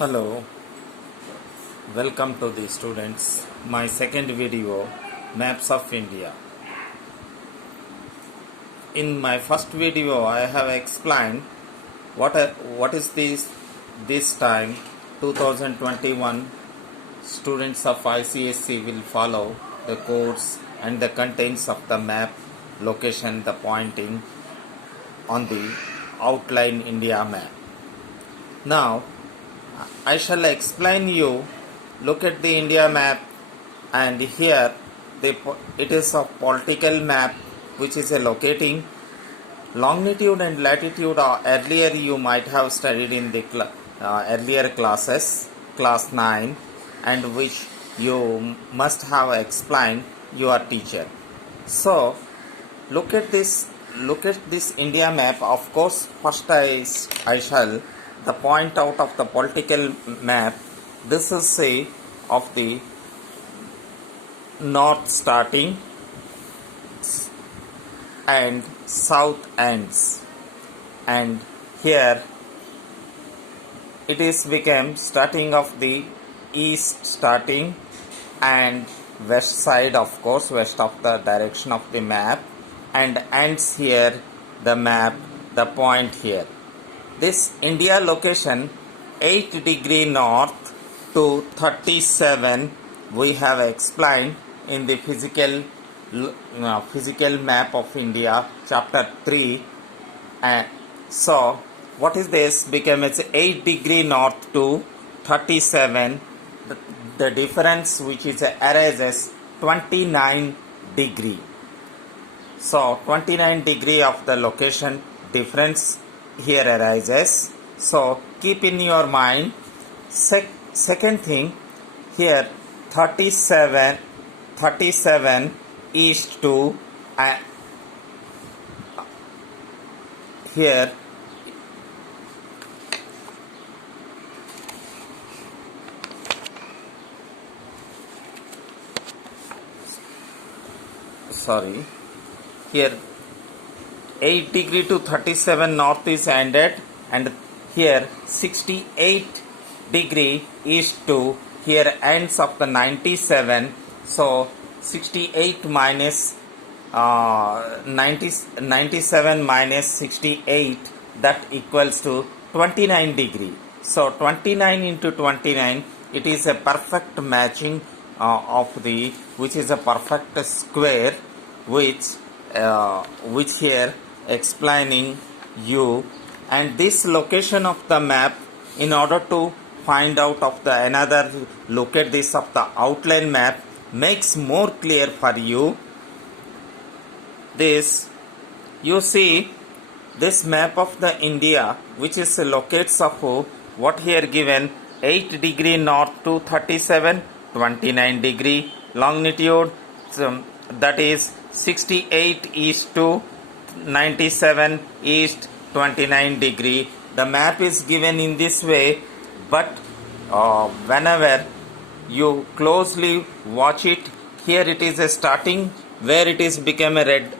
Hello, welcome to the students. My second video, Maps of India. In my first video, I have explained what is this time 2021 students of ICSC will follow the course and the contents of the map, location, the pointing on the outline India map. Now I shall explain you. Look at the India map, and here it is a political map which is a locating longitude and latitude. Earlier you might have studied in the earlier classes, class 9, and which you must have explained your teacher. So look at this India map. Of course, first I shall the point out of the political map. This is say of the north starting and south ends, and here it is become starting of the east starting and west side, of course west of the direction of the map, and ends here the map, the point here. This India location 8 degree north to 37 we have explained in the physical map of India chapter 3. And so what is this? Become it's 8 degree north to 37. The difference which is arises 29 degree. So 29 degree of the location difference here arises. So keep in your mind. Second thing, here 37 east to here sorry here 8 degree to 37 north is ended, and here 68 degree east to here ends of the 97. So 68 minus 97 minus 68, that equals to 29 degree. So 29 into 29, it is a perfect matching of the, which is a perfect square, which here explaining you. And this location of the map, in order to find out of the another, look at this of the outline map, makes more clear for you. This you see this map of the India, which is locates of what here given 8 degree north to 37, 29 degree longitude, that is 68 east to 97 east, 29 degree. The map is given in this way, but whenever you closely watch it, here it is a starting where it is become a red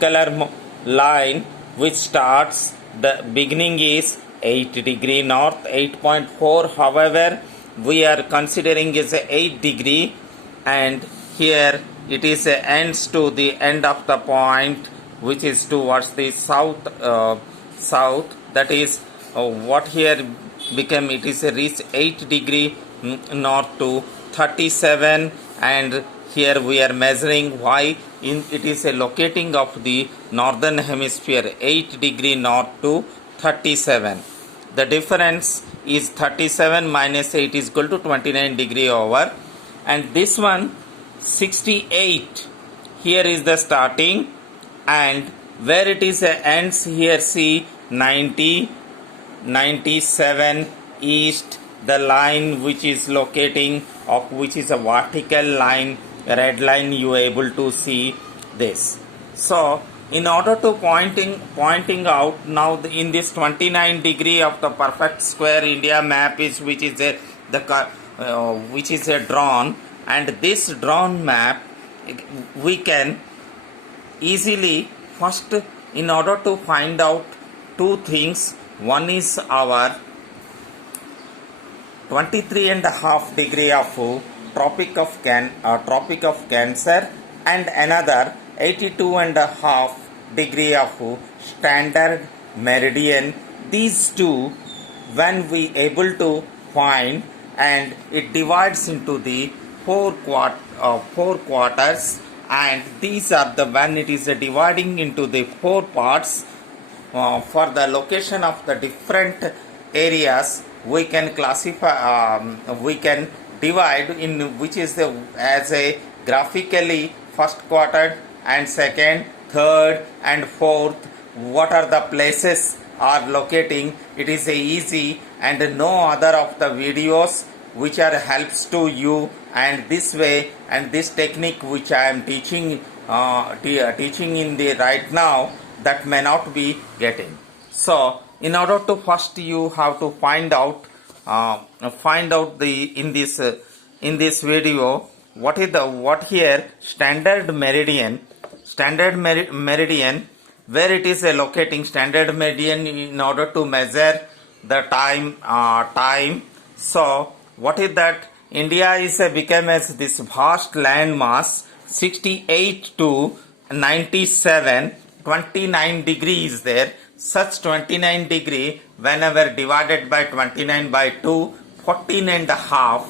color line which starts. The beginning is 8 degree north, 8.4. However, we are considering is a 8 degree, and here it is a ends to the end of the point, which is towards the south. That is what here become, it is a reach 8 degree north to 37, and here we are measuring why it is a locating of the northern hemisphere 8 degree north to 37. The difference is 37 minus 8 is equal to 29 degree over, and this one 68 here is the starting, and where it is ends here, see 97 east, the line which is locating of which is a vertical line, red line, you able to see this. So in order to pointing out now in this 29 degree of the perfect square India map is which is a drawn, and this drawn map we can easily first, in order to find out two things. One is our 23.5 degree of Tropic of Cancer, and another 82.5 degree of standard meridian. These two, when we able to find, and it divides into the four quarters, and these are the when it is dividing into the four parts. For the location of the different areas, we can classify, we can divide in which is the as a graphically first quarter and second, third and fourth. What are the places are locating? It is a easy, and no other of the videos which are helps to you, and this way and this technique which I am teaching teaching in the right now, that may not be getting. So in order to first you have to find out the in this video what is the what here standard meridian where it is locating standard meridian in order to measure the time. So what is that? India is become as this vast land mass, 68 to 97, 29 degrees there. Such 29 degree whenever divided by 29 by 2, 14.5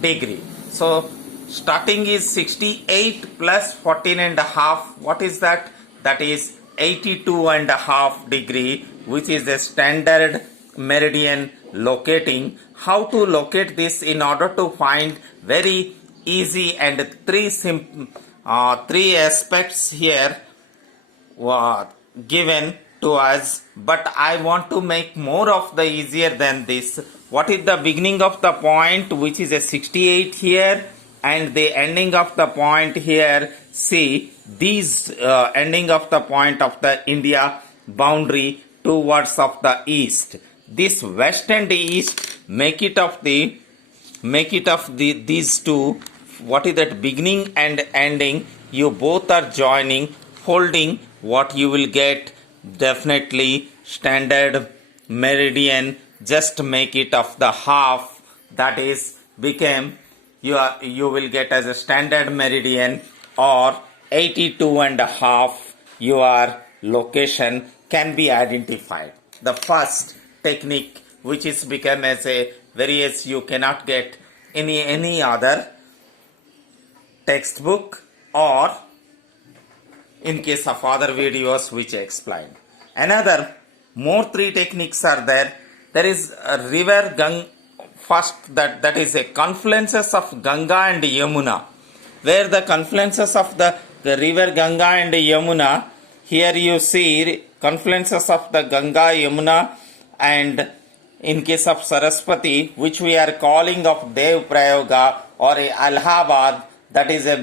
degree. So starting is 68 plus 14.5. What is that? That is 82.5 degree, which is the standard meridian locating. How to locate this in order to find? Very easy, and three aspects here given to us, but I want to make more of the easier than this. What is the beginning of the point, which is a 68 here, and the ending of the point here? See these ending of the point of the India boundary towards of the east. This west and east make it of these two. What is that? Beginning and ending, you both are joining, folding. What you will get? Definitely standard meridian. Just make it of the half, that is became you will get as a standard meridian, or 82.5. Your location can be identified. The first technique which is become as a various, you cannot get any other textbook or in case of other videos which I explained. Another more three techniques are there. There is a river first, that is a confluences of Ganga and Yamuna, where the confluences of the river Ganga and Yamuna, here you see confluences of the Ganga, Yamuna, and in case of Saraswati, which we are calling of Dev Prayaga or Allahabad, that is a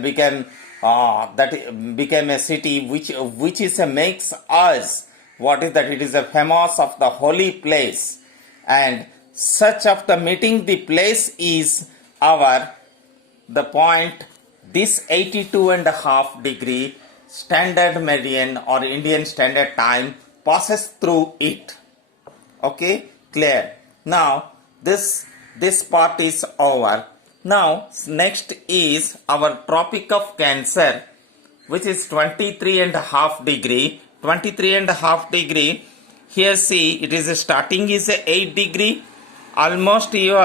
became a city which is a makes us what is that? It is a famous of the holy place, and such of the meeting the place is the point. This 82.5 degree standard meridian or Indian Standard Time passes through it. Okay, clear. Now this part is over. Now next is our Tropic of Cancer, which is 23.5 degree. 23.5 degree. Here see, it is starting is 8 degree. Almost you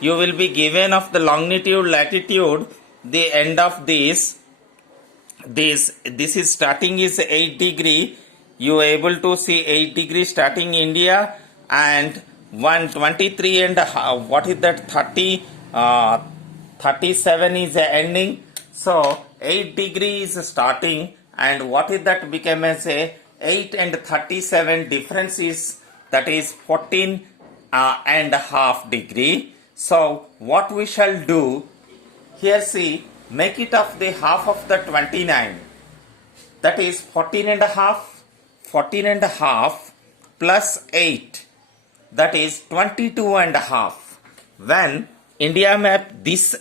will be given of the longitude, latitude. The end of this is starting is 8 degree. You are able to see 8 degree starting India, and 123.5. What is that? 37 is the ending. So 8 degree is starting, and what is that become as a 8 and 37 difference is, that is 14.5 degree. So what we shall do here, see, make it of the half of the 29, that is 14.5 plus 8, that is 22.5. When India map this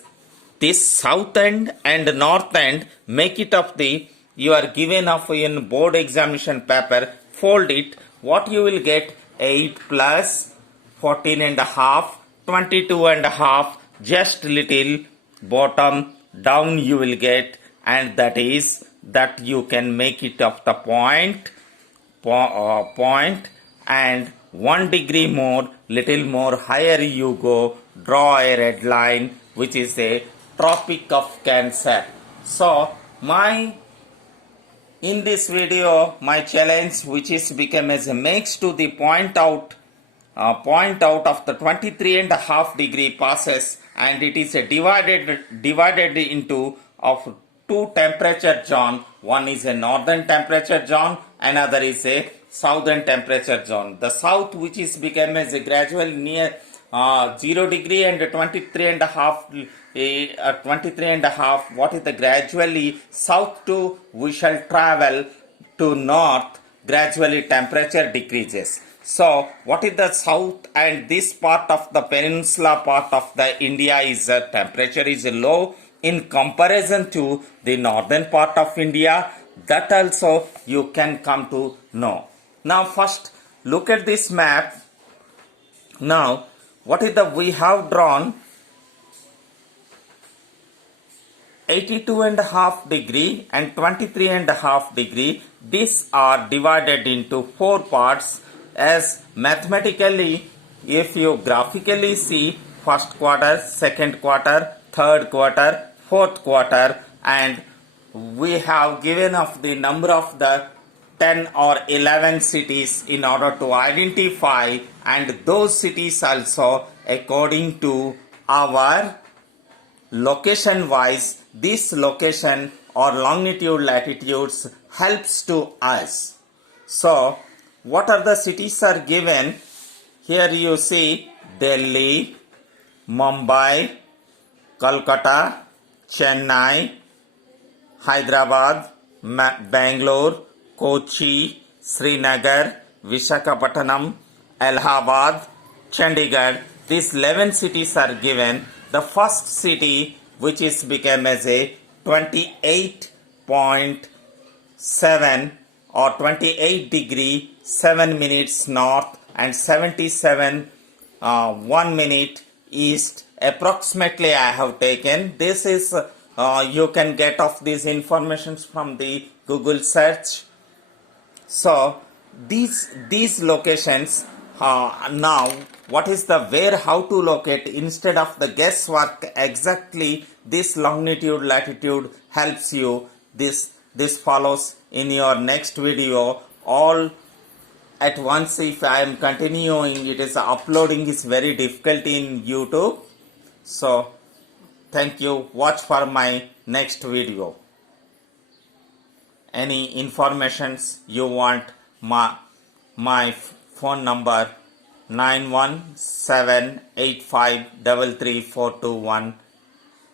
south end and north end, make it of the, you are given of in board examination paper, fold it. What you will get? 8 plus 14.5 22 and a half, just little bottom down you will get, and that is that you can make it of the point, and 1 degree more, little more higher you go, draw a red line which is a Tropic of Cancer. So in this video, my challenge which is become as a makes to the point out of the 23.5 degree passes, and it is a divided into of two temperature zone. One is a northern temperature zone, another is a southern temperature zone. The south, which is become as a gradual near 0 degree, and 23.5, what is the gradually south to we shall travel to north, gradually temperature decreases. So what is the south and this part of the peninsula part of the India is temperature is low in comparison to the northern part of India. That also you can come to know. Now first look at this map. Now what is the we have drawn 82.5 degree and 23.5 degree. These are divided into 4 parts. As mathematically, if you graphically see first quarter, second quarter, third quarter, fourth quarter, and we have given of the number of the 10 or 11 cities in order to identify, and those cities also according to our location wise, this location or longitude latitudes helps to us. So what are the cities are given? Here you see Delhi, Mumbai, Kolkata, Chennai, Hyderabad, Bangalore, Kochi, Srinagar, Visakhapatnam, Allahabad, Chandigarh. These 11 cities are given. The first city, which is become as a 28.7 or 28 degree 7 minutes north and 77 1 minute east, approximately I have taken. This is you can get of these informations from the Google search. So these locations, now what is the where, how to locate, instead of the guesswork, exactly this longitude latitude helps you. This follows in your next video all at once. If I am continuing, it is uploading is very difficult in YouTube. So thank you. Watch for my next video. Any informations you want, my phone number 9178533421,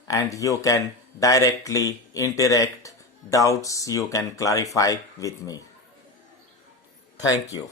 and you can directly interact. Doubts you can clarify with me. Thank you.